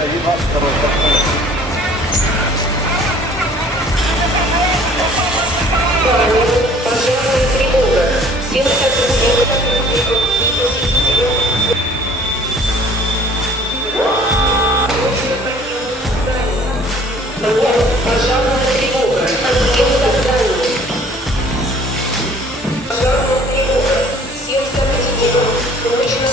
Пожарная тревога. Всем сотрудникам. Пожарная тревога. Всем сотрудникам. Пожарная тревога. Всем сотрудникам. Срочно